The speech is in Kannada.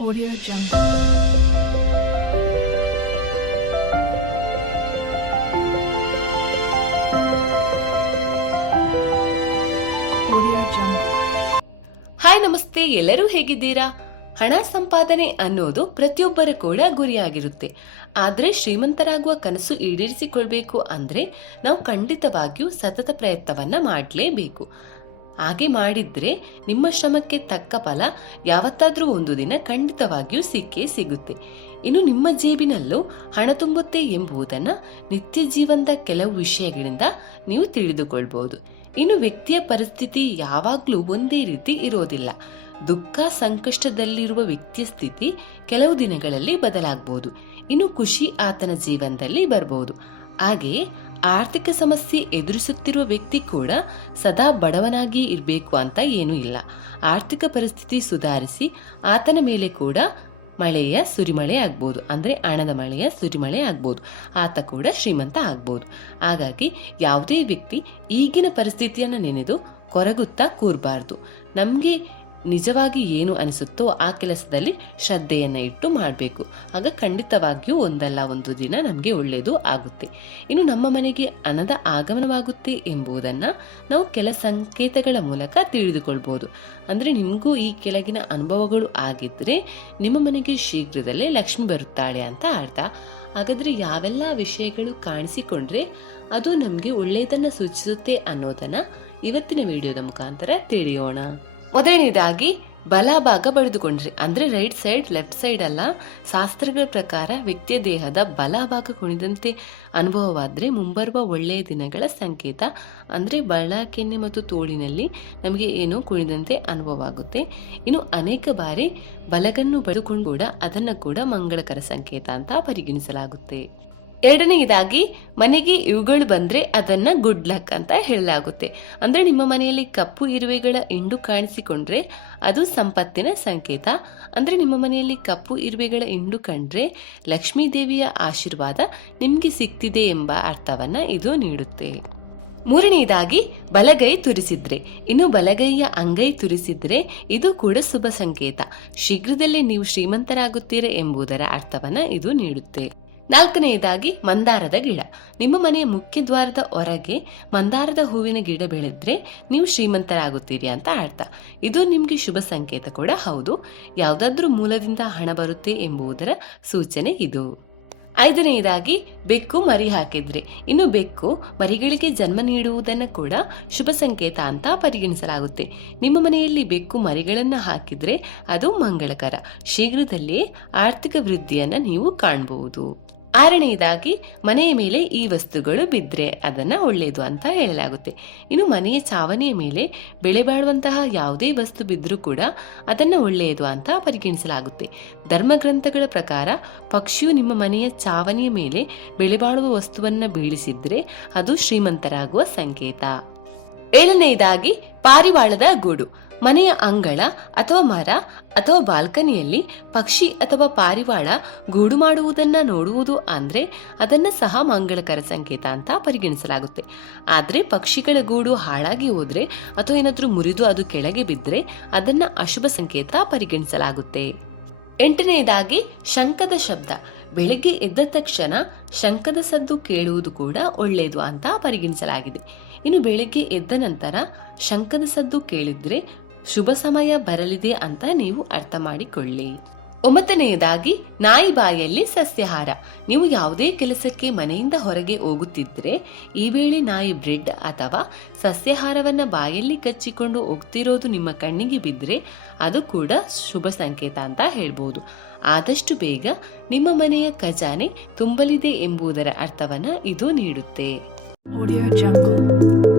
Audio Jungle. Audio Jungle. Hi ನಮಸ್ತೆ, ಎಲ್ಲರೂ ಹೇಗಿದ್ದೀರಾ? ಹಣ ಸಂಪಾದನೆ ಅನ್ನೋದು ಪ್ರತಿಯೊಬ್ಬರ ಕೂಡ ಗುರಿಯಾಗಿರುತ್ತೆ. ಆದರೆ ಶ್ರೀಮಂತರಾಗುವ ಕನಸು ಈಡೇರಿಸಿಕೊಳ್ಬೇಕು ಅಂದ್ರೆ ನಾವು ಖಂಡಿತವಾಗಿಯೂ ಸತತ ಪ್ರಯತ್ನವನ್ನ ಮಾಡಲೇಬೇಕು. ಹಾಗೆ ಮಾಡಿದ್ರೆ ನಿಮ್ಮ ಶ್ರಮಕ್ಕೆ ತಕ್ಕ ಫಲ ಯಾವತ್ತಾದ್ರೂ ಒಂದು ದಿನ ಖಂಡಿತವಾಗಿಯೂ ಸಿಕ್ಕೇ ಸಿಗುತ್ತೆ. ಇನ್ನು ನಿಮ್ಮ ಜೇಬಿನಲ್ಲೂ ಹಣ ತುಂಬುತ್ತೆ ಎಂಬುದನ್ನ ನಿತ್ಯ ಜೀವನದ ಕೆಲವು ವಿಷಯಗಳಿಂದ ನೀವು ತಿಳಿದುಕೊಳ್ಬಹುದು. ಇನ್ನು ವ್ಯಕ್ತಿಯ ಪರಿಸ್ಥಿತಿ ಯಾವಾಗ್ಲೂ ಒಂದೇ ರೀತಿ ಇರೋದಿಲ್ಲ. ದುಃಖ ಸಂಕಷ್ಟದಲ್ಲಿರುವ ವ್ಯಕ್ತಿಯ ಸ್ಥಿತಿ ಕೆಲವು ದಿನಗಳಲ್ಲಿ ಬದಲಾಗಬಹುದು. ಇನ್ನು ಖುಷಿ ಆತನ ಜೀವನದಲ್ಲಿ ಬರಬಹುದು. ಹಾಗೆಯೇ ಆರ್ಥಿಕ ಸಮಸ್ಯೆ ಎದುರಿಸುತ್ತಿರುವ ವ್ಯಕ್ತಿ ಕೂಡ ಸದಾ ಬಡವನಾಗಿ ಇರಬೇಕು ಅಂತ ಏನೂ ಇಲ್ಲ. ಆರ್ಥಿಕ ಪರಿಸ್ಥಿತಿ ಸುಧಾರಿಸಿ ಆತನ ಮೇಲೆ ಕೂಡ ಮಳೆಯ ಸುರಿಮಳೆ ಆಗ್ಬೋದು, ಅಂದರೆ ಹಣದ ಮಳೆಯ ಸುರಿಮಳೆ ಆಗ್ಬೋದು. ಆತ ಕೂಡ ಶ್ರೀಮಂತ ಆಗ್ಬೋದು. ಹಾಗಾಗಿ ಯಾವುದೇ ವ್ಯಕ್ತಿ ಈಗಿನ ಪರಿಸ್ಥಿತಿಯನ್ನು ನೆನೆದು ಕೊರಗುತ್ತಾ ಕೂರಬಾರ್ದು. ನಮಗೆ ನಿಜವಾಗಿ ಏನು ಅನಿಸುತ್ತೋ ಆ ಕೆಲಸದಲ್ಲಿ ಶ್ರದ್ಧೆಯನ್ನು ಇಟ್ಟು ಮಾಡಬೇಕು. ಆಗ ಖಂಡಿತವಾಗಿಯೂ ಒಂದಲ್ಲ ಒಂದು ದಿನ ನಮಗೆ ಒಳ್ಳೆಯದು ಆಗುತ್ತೆ. ಇನ್ನು ನಮ್ಮ ಮನೆಗೆ ಹಣದ ಆಗಮನವಾಗುತ್ತೆ ಎಂಬುದನ್ನು ನಾವು ಕೆಲ ಸಂಕೇತಗಳ ಮೂಲಕ ತಿಳಿದುಕೊಳ್ಬೋದು. ಅಂದರೆ ನಿಮಗೂ ಈ ಕೆಳಗಿನ ಅನುಭವಗಳು ಆಗಿದ್ದರೆ ನಿಮ್ಮ ಮನೆಗೆ ಶೀಘ್ರದಲ್ಲೇ ಲಕ್ಷ್ಮಿ ಬರುತ್ತಾಳೆ ಅಂತ ಅರ್ಥ. ಹಾಗಾದರೆ ಯಾವೆಲ್ಲ ವಿಷಯಗಳು ಕಾಣಿಸಿಕೊಂಡ್ರೆ ಅದು ನಮಗೆ ಒಳ್ಳೆಯದನ್ನು ಸೂಚಿಸುತ್ತೆ ಅನ್ನೋದನ್ನು ಇವತ್ತಿನ ವಿಡಿಯೋದ ಮುಖಾಂತರ ತಿಳಿಯೋಣ. ಮೊದಲನೇದಾಗಿ ಬಲಭಾಗ ಬಡಿದುಕೊಂಡ್ರೆ, ಅಂದ್ರೆ ರೈಟ್ ಸೈಡ್ ಲೆಫ್ಟ್ ಸೈಡ್ ಅಲ್ಲ, ಶಾಸ್ತ್ರಗಳ ಪ್ರಕಾರ ವ್ಯಕ್ತಿಯ ದೇಹದ ಬಲಭಾಗ ಕುಣಿದಂತೆ ಅನುಭವವಾದರೆ ಮುಂಬರುವ ಒಳ್ಳೆಯ ದಿನಗಳ ಸಂಕೇತ. ಅಂದ್ರೆ ಕೆನ್ನೆ ಮತ್ತು ತೋಳಿನಲ್ಲಿ ನಮಗೆ ಏನೋ ಕುಣಿದಂತೆ ಅನುಭವ ಆಗುತ್ತೆ. ಇನ್ನು ಅನೇಕ ಬಾರಿ ಬಲಗನ್ನು ಬಡಿದುಕೊಂಡು ಕೂಡ ಅದನ್ನು ಕೂಡ ಮಂಗಳಕರ ಸಂಕೇತ ಅಂತ ಪರಿಗಣಿಸಲಾಗುತ್ತೆ. ಎರಡನೆಯದಾಗಿ ಮನೆಗೆ ಇವುಗಳು ಬಂದ್ರೆ ಅದನ್ನ ಗುಡ್ ಲಕ್ ಅಂತ ಹೇಳಲಾಗುತ್ತೆ. ಅಂದ್ರೆ ನಿಮ್ಮ ಮನೆಯಲ್ಲಿ ಕಪ್ಪು ಇರುವೆಗಳ ಹಿಂಡು ಕಾಣಿಸಿಕೊಂಡ್ರೆ ಅದು ಸಂಪತ್ತಿನ ಸಂಕೇತ. ಅಂದ್ರೆ ನಿಮ್ಮ ಮನೆಯಲ್ಲಿ ಕಪ್ಪು ಇರುವೆಗಳ ಹಿಂಡು ಕಂಡ್ರೆ ಲಕ್ಷ್ಮೀ ದೇವಿಯ ಆಶೀರ್ವಾದ ನಿಮ್ಗೆ ಸಿಗ್ತಿದೆ ಎಂಬ ಅರ್ಥವನ್ನ ಇದು ನೀಡುತ್ತೆ. ಮೂರನೆಯದಾಗಿ ಬಲಗೈ ತುರಿಸಿದ್ರೆ, ಇನ್ನು ಬಲಗೈಯ ಅಂಗೈ ತುರಿಸಿದ್ರೆ ಇದು ಕೂಡ ಶುಭ ಸಂಕೇತ. ಶೀಘ್ರದಲ್ಲೇ ನೀವು ಶ್ರೀಮಂತರಾಗುತ್ತೀರಾ ಎಂಬುದರ ಅರ್ಥವನ್ನ ಇದು ನೀಡುತ್ತೆ. ನಾಲ್ಕನೆಯದಾಗಿ ಮಂದಾರದ ಗಿಡ. ನಿಮ್ಮ ಮನೆಯ ಮುಖ್ಯ ದ್ವಾರದ ಹೊರಗೆ ಮಂದಾರದ ಹೂವಿನ ಗಿಡ ಬೆಳೆದ್ರೆ ನೀವು ಶ್ರೀಮಂತರಾಗುತ್ತೀರಿ ಅಂತ ಅರ್ಥ. ಇದು ನಿಮ್ಗೆ ಶುಭ ಸಂಕೇತ ಕೂಡ ಹೌದು. ಯಾವುದಾದ್ರೂ ಮೂಲದಿಂದ ಹಣ ಬರುತ್ತೆ ಎಂಬುದರ ಸೂಚನೆ ಇದು. ಐದನೆಯದಾಗಿ ಬೆಕ್ಕು ಮರಿ ಹಾಕಿದ್ರೆ, ಇನ್ನು ಬೆಕ್ಕು ಮರಿಗಳಿಗೆ ಜನ್ಮ ನೀಡುವುದನ್ನು ಕೂಡ ಶುಭ ಸಂಕೇತ ಅಂತ ಪರಿಗಣಿಸಲಾಗುತ್ತೆ. ನಿಮ್ಮ ಮನೆಯಲ್ಲಿ ಬೆಕ್ಕು ಮರಿಗಳನ್ನು ಹಾಕಿದ್ರೆ ಅದು ಮಂಗಳಕರ. ಶೀಘ್ರದಲ್ಲೇ ಆರ್ಥಿಕ ವೃದ್ಧಿಯನ್ನ ನೀವು ಕಾಣಬಹುದು. ಆರನೆಯದಾಗಿ ಮನೆಯ ಮೇಲೆ ಈ ವಸ್ತುಗಳು ಬಿದ್ದರೆ ಅದನ್ನ ಒಳ್ಳೆಯದು ಅಂತ ಹೇಳಲಾಗುತ್ತೆ. ಇನ್ನು ಮನೆಯ ಚಾವಣಿಯ ಮೇಲೆ ಬೆಳೆ ಬಾಳುವಂತಹ ಯಾವುದೇ ವಸ್ತು ಬಿದ್ದರೂ ಕೂಡ ಅದನ್ನ ಒಳ್ಳೆಯದು ಅಂತ ಪರಿಗಣಿಸಲಾಗುತ್ತೆ. ಧರ್ಮಗ್ರಂಥಗಳ ಪ್ರಕಾರ ಪಕ್ಷಿಯು ನಿಮ್ಮ ಮನೆಯ ಚಾವಣಿಯ ಮೇಲೆ ಬೆಳೆ ಬಾಳುವ ವಸ್ತುವನ್ನ ಬೀಳಿಸಿದ್ರೆ ಅದು ಶ್ರೀಮಂತರಾಗುವ ಸಂಕೇತ. ಏಳನೆಯದಾಗಿ ಪಾರಿವಾಳದ ಗೂಡು. ಮನೆಯ ಅಂಗಳ ಅಥವಾ ಮರ ಅಥವಾ ಬಾಲ್ಕನಿಯಲ್ಲಿ ಪಕ್ಷಿ ಅಥವಾ ಪಾರಿವಾಳ ಗೂಡು ಮಾಡುವುದನ್ನ ನೋಡುವುದು ಅಂದ್ರೆ ಅದನ್ನ ಸಹ ಮಂಗಳಕರ ಸಂಕೇತ ಅಂತ ಪರಿಗಣಿಸಲಾಗುತ್ತೆ. ಆದ್ರೆ ಪಕ್ಷಿಗಳ ಗೂಡು ಹಾಳಾಗಿ ಹೋದ್ರೆ ಅಥವಾ ಏನಾದ್ರೂ ಮುರಿದು ಅದು ಕೆಳಗೆ ಬಿದ್ದರೆ ಅದನ್ನ ಅಶುಭ ಸಂಕೇತ ಪರಿಗಣಿಸಲಾಗುತ್ತೆ. ಎಂಟನೆಯದಾಗಿ ಶಂಖದ ಶಬ್ದ. ಬೆಳಗ್ಗೆ ಎದ್ದ ತಕ್ಷಣ ಶಂಖದ ಸದ್ದು ಕೇಳುವುದು ಕೂಡ ಒಳ್ಳೆಯದು ಅಂತ ಪರಿಗಣಿಸಲಾಗಿದೆ. ಇನ್ನು ಬೆಳಗ್ಗೆ ಎದ್ದ ನಂತರ ಶಂಖದ ಸದ್ದು ಕೇಳಿದ್ರೆ ಶುಭ ಸಮಯ ಬರಲಿದೆ ಅಂತ ನೀವು ಅರ್ಥ ಮಾಡಿಕೊಳ್ಳಿ. ಒಂಬತ್ತನೆಯದಾಗಿ ನಾಯಿ ಬಾಯಲ್ಲಿ ಸಸ್ಯಾಹಾರ. ನೀವು ಯಾವುದೇ ಕೆಲಸಕ್ಕೆ ಮನೆಯಿಂದ ಹೊರಗೆ ಹೋಗುತ್ತಿದ್ರೆ ಈ ವೇಳೆ ನಾಯಿ ಬ್ರೆಡ್ ಅಥವಾ ಸಸ್ಯಾಹಾರವನ್ನ ಬಾಯಲ್ಲಿ ಕಚ್ಚಿಕೊಂಡು ಹೋಗ್ತಿರೋದು ನಿಮ್ಮ ಕಣ್ಣಿಗೆ ಬಿದ್ದರೆ ಅದು ಕೂಡ ಶುಭ ಸಂಕೇತ ಅಂತ ಹೇಳ್ಬೋದು. ಆದಷ್ಟು ಬೇಗ ನಿಮ್ಮ ಮನೆಯ ಖಜಾನೆ ತುಂಬಲಿದೆ ಎಂಬುದರ ಅರ್ಥವನ್ನ ಇದು ನೀಡುತ್ತೆ. Audio Jungle.